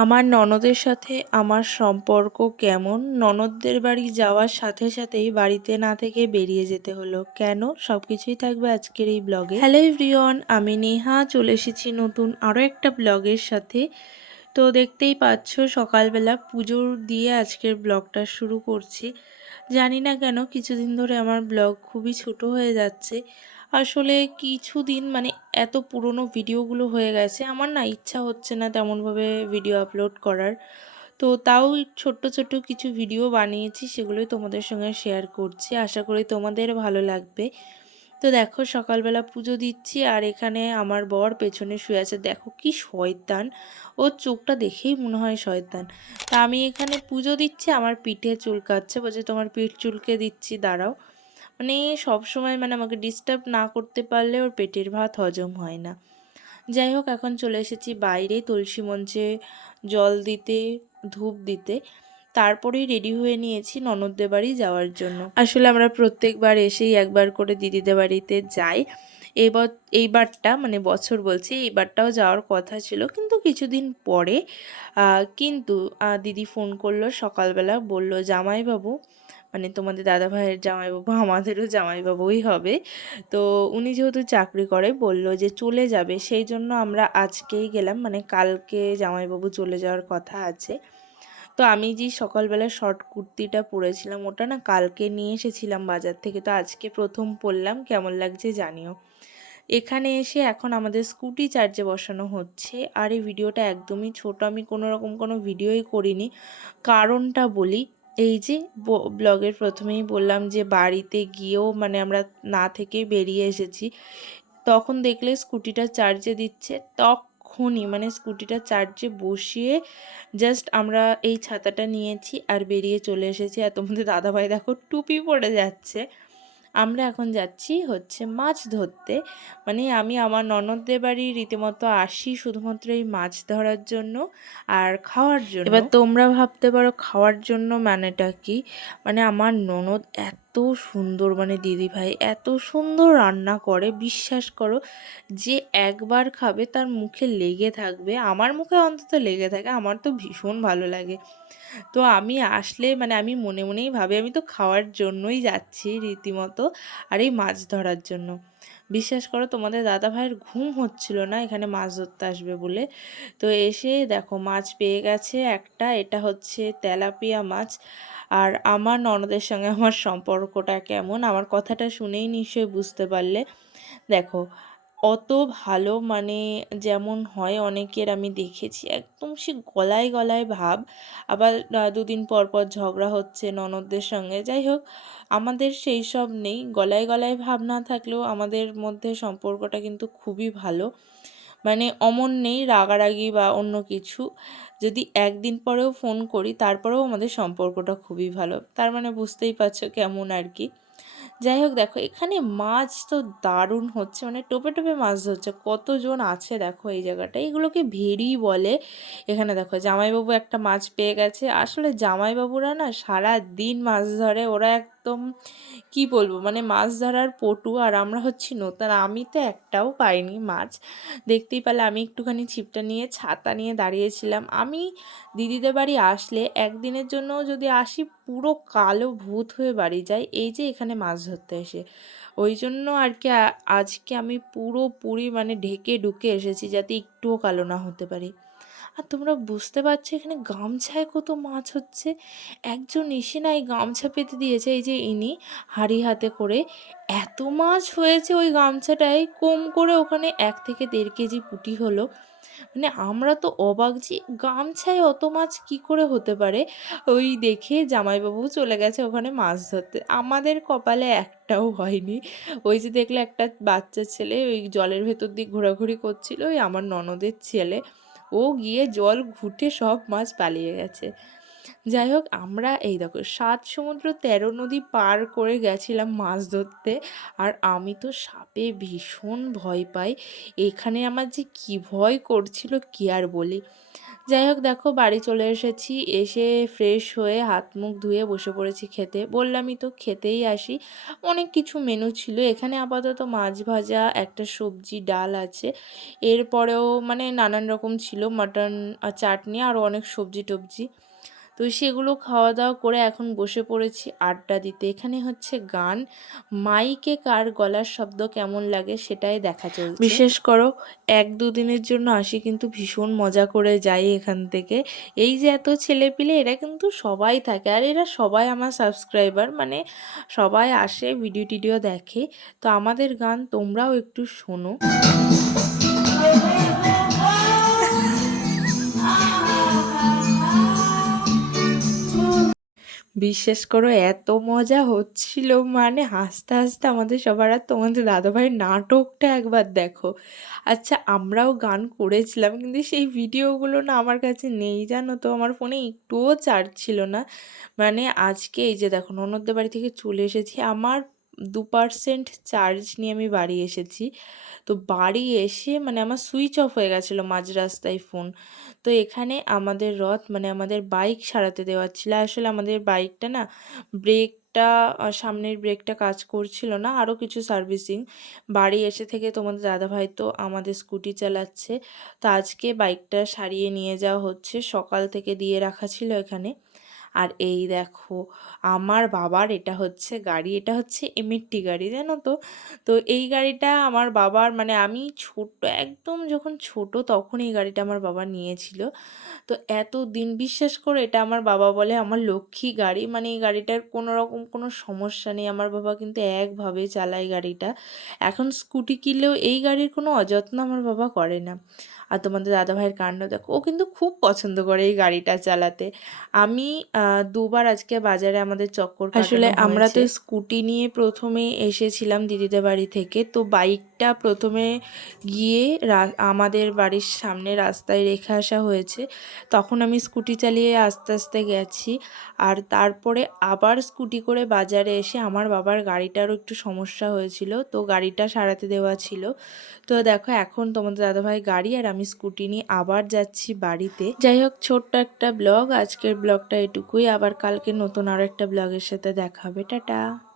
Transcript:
আমার ননদের সাথে আমার সম্পর্ক কেমন? ননদদের বাড়ি যাওয়ার সাথে সাথেই বাড়িতে না থেকে বেরিয়ে যেতে হলো। কেন? সব কিছুই থাকবে আজকের এই ব্লগে। হ্যালো এভরিওয়ান, আমি নেহা, চলে এসেছি নতুন আরও একটা ব্লগের সাথে। তো দেখতেই পাচ্ছ, সকালবেলা পুজো দিয়ে আজকের ব্লগটা শুরু করছি। জানি না কেন, কিছুদিন ধরে আমার ব্লগ খুবই ছোট হয়ে যাচ্ছে। আসলে কিছুদিন মানে এত পুরনো ভিডিওগুলো হয়ে গেছে, আমার না ইচ্ছা হচ্ছে না তেমনভাবে ভিডিও আপলোড করার। তো তাও ছোট্ট ছোট্ট কিছু ভিডিও বানিয়েছি, সেগুলোই তোমাদের সঙ্গে শেয়ার করছি, আশা করি তোমাদের ভালো লাগবে। তো দেখো, সকালবেলা পুজো দিচ্ছি, আর এখানে আমার বর পেছনে শুয়ে আছে। দেখো কি শয়তান, ওর চোখটা দেখেই মনে হয় শয়তান। তা আমি এখানে পুজো দিচ্ছি, আমার পিঠে চুলকাচ্ছে, বলছে তোমার পিঠ চুলকে দিচ্ছি, দাঁড়াও। মানে সব সময় মানে আমাকে ডিস্টার্ব না করতে পারলে ওর পেটের ভাত হজম হয় না। যাই হোক, এখন চলে এসেছি বাইরে তুলসী মঞ্চে জল দিতে, ধূপ দিতে। তারপরেই রেডি হয়ে নিয়েছি ননদদের বাড়ি যাওয়ার জন্য। আসলে আমরা প্রত্যেকবার এসেই একবার করে দিদিদের বাড়িতে যাই। এবার, এইবারটা মানে বছর বলছি, এইবারটাও যাওয়ার কথা ছিল। কিন্তু কিছুদিন পরে কিন্তু দিদি ফোন করল, সকালবেলা বলল, জামাইবাবু মানে তোমাদের দাদা ভাইয়ের জামাইবাবু, আমাদেরও জামাইবাবুই হবে। তো উনি যেহেতু চাকরি করে, বলল যে চলে যাবে। সেই জন্য আমরা আজকেই গেলাম। মানে কালকে জামাইবাবু চলে যাওয়ার কথা আছে। তো আমি যে সকালবেলা শর্ট কুর্তিটা পরেছিলাম, ওটা না কালকে নিয়ে এসেছিলাম বাজার থেকে। তো আজকে প্রথম পরলাম। কেমন লাগছে জানিও। এখানে এসে এখন আমাদের স্কুটি চার্জে বসানো হচ্ছে। আর এই ভিডিওটা একদমই ছোট। আমি কোনো রকম কোনো ভিডিওই করিনি। কারণটা বলি এই যে ব্লগের প্রথমেই বললাম যে বাড়িতে গিয়েও মানে আমরা না থেকে বেরিয়ে এসেছি। তখন দেখলে স্কুটিটা চার্জে দিচ্ছে। তখনই মানে স্কুটিটা চার্জে বসিয়ে জাস্ট আমরা এই ছাতাটা নিয়েছি আর বেরিয়ে চলে এসেছি। আর তোমাদের দাদাভাই দেখো টুপি পড়ে যাচ্ছে। আমরা এখন যাচ্ছি হচ্ছে মাছ ধরতে। মানে আমি আমার ননদদের বাড়ি রীতিমতো আসি শুধুমাত্র এই মাছ ধরার জন্য আর খাওয়ার জন্য। এবার তোমরা ভাবতে পারো খাওয়ার জন্য মানেটা কি? মানে আমার ননদ এত সুন্দর মানে দিদিভাই এত সুন্দর রান্না করে। বিশ্বাস করো, যে একবার খাবে তার মুখে লেগে থাকবে। আমার মুখে অন্তত লেগে থাকে, আমার তো ভীষণ ভালো লাগে। তো আমি আসলে মানে আমি মনে মনেই ভাবি, আমি তো খাওয়ার জন্যই যাচ্ছি রীতিমতো, আর এই মাছ ধরার জন্য। বিশ্বাস করো তোমাদের দাদা ভাইয়ের ঘুম হচ্ছিল না, এখানে মাছ ধরতে আসবে বলে। তো এসে দেখো মাছ পেয়ে গেছে একটা, এটা হচ্ছে তেলাপিয়া মাছ। আর আমার ননদের সঙ্গে আমার সম্পর্কটা কেমন, আমার কথাটা শুনেই নিশ্চয়ই বুঝতে পারলে। দেখো অত ভালো মানে যেমন হয় অনেকের আমি দেখেছি, একদম সে গলায় গলায় ভাব। আবার দুদিন পর পর ঝগড়া হচ্ছে ননদদের সঙ্গে। যাই হোক, আমাদের সেই সব নেই। গলায় গলায় ভাব না থাকলেও আমাদের মধ্যে সম্পর্কটা কিন্তু খুবই ভালো। মানে অমন নেই রাগারাগি বা অন্য কিছু। যদি একদিন পরেও ফোন করি, তারপরেও আমাদের সম্পর্কটা খুবই ভালো। তার মানে বুঝতেই পারছ কেমন আর কি। যাই হোক দেখো, এখানে মাছ তো দারুণ হচ্ছে মানে টোপে টোপে মাছ ধরছে, কতজন আছে দেখো এই জায়গাটা এগুলোকে ভেরি বলে। এখানে দেখো, জামাইবাবু একটা মাছ পেয়ে গেছে। আসলে জামাইবাবুরা না সারা দিন মাছ ধরে, ওরা একদম, কি বলব মানে মাছ ধরার পটু আর আমরা হচ্ছি নতুন আমি তো একটাও পাইনি মাছ। দেখতেই পেলে আমি একটুখানি ছিপটা নিয়ে ছাতা নিয়ে দাঁড়িয়েছিলাম। আমি দিদিদের বাড়ি আসলে একদিনের জন্য যদি আসি, পুরো কালো ভূত হয়ে বাড়ি যাই, এই যে এখানে মাছ ধরতে এসে। ওই জন্য আর কি আজকে আমি পুরোপুরি মানে ঢেকে ঢুকে এসেছি যাতে একটুও কালো না হতে পারি। আর তোমরা বুঝতে পারছ এখানে গামছায় কত মাছ হচ্ছে? একজন এসে না এই গামছা পেতে দিয়েছে, এই যে ইনি হাড়ি হাতে করে। এত মাছ হয়েছে ওই গামছাটায়, কম করে ওখানে এক থেকে দেড় কেজি পুটি হলো। মানে আমরা তো অবাক যে গামছায় অত মাছ কি করে হতে পারে? ওই দেখে জামাইবাবু চলে গেছে ওখানে মাছ ধরতে। আমাদের কপালে একটাও হয়নি। ওই যে দেখলে একটা বাচ্চা ছেলে ওই জলের ভেতর দিয়ে ঘোরাঘুরি করছিল, ওই আমার ননদের ছেলে। ও গিয়ে জল ঘুটে সব মাছ পালিয়ে গেছে। যাই হোক, আমরা এই দেখো, সাত সমুদ্র তেরো নদী পার করে গেছিলাম মাছ ধরতে। আর আমি তো সাপে ভীষণ ভয় পাই। এখানে আমার যে কি ভয় করছিল কি আর বলি? যাই হোক, দেখো, বাড়ি চলে এসেছি। এসে ফ্রেশ হয়ে হাত মুখ ধুয়ে বসে পড়েছি খেতে। বললামই তো, খেতেই আসি। অনেক কিছু মেনু ছিল। এখানে আপাতত মাছ ভাজা, একটা সবজি, ডাল আছে। এরপরেও মানে নানান রকম ছিল। মাটন চাটনি আরও অনেক সবজি টবজি। তো সেগুলো খাওয়া দাওয়া করে এখন বসে পড়েছি আড্ডা দিতে। এখানে হচ্ছে গান। মাইকে কার গলার শব্দ কেমন লাগে সেটাই দেখা চলছে। বিশেষ করো, এক দুদিনের জন্য আসি কিন্তু ভীষণ মজা করে যাই এখান থেকে। এই যে এত ছেলে পিলে এরা কিন্তু সবাই থাকে। আর এরা সবাই আমার সাবস্ক্রাইবার মানে সবাই আসে, ভিডিও টিডিও দেখে। তো আমাদের গান তোমরাও একটু শোনো। বিশ্বাস করো, এত মজা হচ্ছিল। মানে হাসতে হাসতে আমাদের সবার আর তোমাদের দাদাভাইয়ের নাটকটা একবার দেখো। আচ্ছা আমরাও গান করেছিলাম, কিন্তু সেই ভিডিওগুলো না আমার কাছে নেই, জানো তো? আমার ফোনে একটুও চার্জ ছিল না। মানে আজকে এই যে দেখো, ননদদের বাড়ি থেকে চলে এসেছি। আমার দু পার্সেন্ট চার্জ নিয়ে আমি বাড়ি এসেছি। তো বাড়ি এসে মানে আমার সুইচ অফ হয়ে গেছিল মাঝ রাস্তায় ফোন তো এখানে আমাদের রথ মানে আমাদের বাইক সারাতে দেওয়ার ছিল। আসলে আমাদের বাইকটা না ব্রেক ব্রেকটা সামনের ব্রেকটা কাজ করছিল না আরও কিছু সার্ভিসিং বাড়ি এসে থেকে তোমাদের দাদাভাই তো আমাদের স্কুটি চালাচ্ছে। তো আজকে বাইকটা সারিয়ে নিয়ে যাওয়া হচ্ছে। সকাল থেকে দিয়ে রাখা ছিল এখানে। আর এই দেখো, আমার বাবার এটা হচ্ছে গাড়ি, এটা হচ্ছে এমএরটি গাড়ি, জানো তো? তো এই গাড়িটা আমার বাবার মানে আমি ছোট একদম যখন ছোট তখন এই গাড়িটা আমার বাবা নিয়েছিল। তো এত দিন বিশ্বাস করে এটা আমার বাবা বলে আমার লক্ষ্মী গাড়ি মানে এই গাড়িটার কোনো রকম কোনো সমস্যা নেই। আমার বাবা কিন্তু একভাবে চালায় গাড়িটা। এখন স্কুটি কিনলেও এই গাড়ির কোনো অযত্ন আমার বাবা করে না। আর তোমাদের দাদাভাইয়ের কাণ্ড দেখো ও কিন্তু খুব পছন্দ করে এই গাড়িটা চালাতে। আমি দুবার আজকে বাজারে আমাদের চক্কর আসলে আমরা তো স্কুটি নিয়ে প্রথমে এসেছিলাম দিদিদের বাড়ি থেকে তো বাইকটা প্রথমে গিয়ে আমাদের বাড়ির সামনে রাস্তায় রেখে আসা হয়েছে। তখন আমি স্কুটি চালিয়ে আস্তে আস্তে গেছি আর তারপরে আবার স্কুটি করে বাজারে এসে আমার বাবার গাড়িটারও একটু সমস্যা হয়েছিল তো গাড়িটা সারাতে দেওয়া ছিল। তো দেখো এখন তোমাদের দাদাভাই গাড়ি আর আমি স্কুটি নিয়ে আবার যাচ্ছি বাড়িতে। যাই হোক, ছোট্ট একটা ব্লগ। আজকের ব্লগটা এটুকুই। আবার কালকে নতুন আর একটা ব্লগের সাথে দেখাবে টাটা।